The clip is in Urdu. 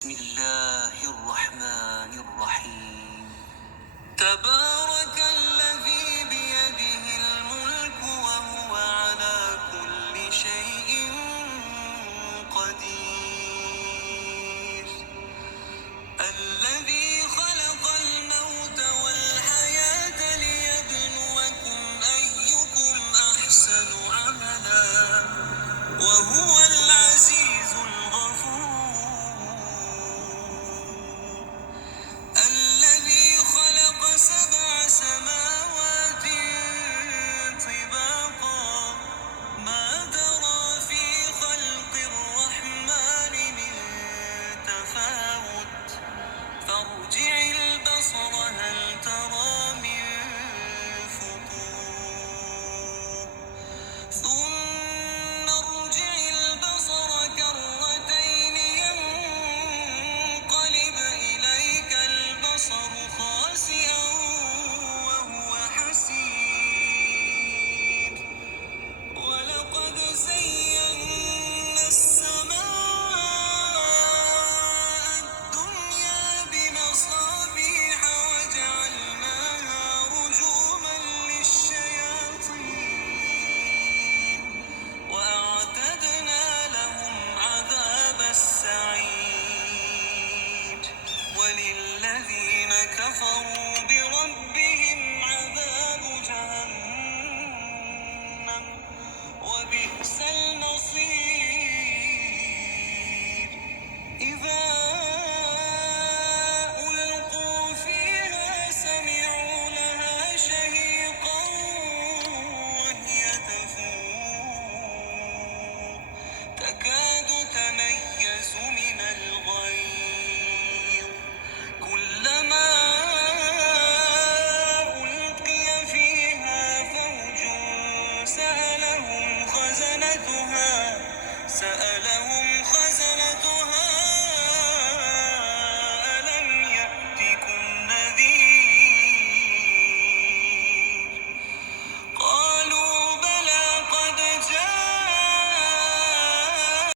بسم الله الرحمن الرحيم تبارك الذي بيده الملك وهو على كل شيء قدير الذي خلق الموت والحياة ليبلوكم أيكم أحسن عملا وهو العزيز الذي خلق 7 سماوات طباقا ما ترى في خلق الرحمن من تفاوت فارجع البصر هل ترى من فطور ثم ارجع البصر كرتين ينقلب إليك البصر خاسئا وهو حسير ولقد زينا السماء الدنيا بمصابيح وجعلناها رجوما للشياطين وأعتدنا لهم عذاب السعير وللذين كفروا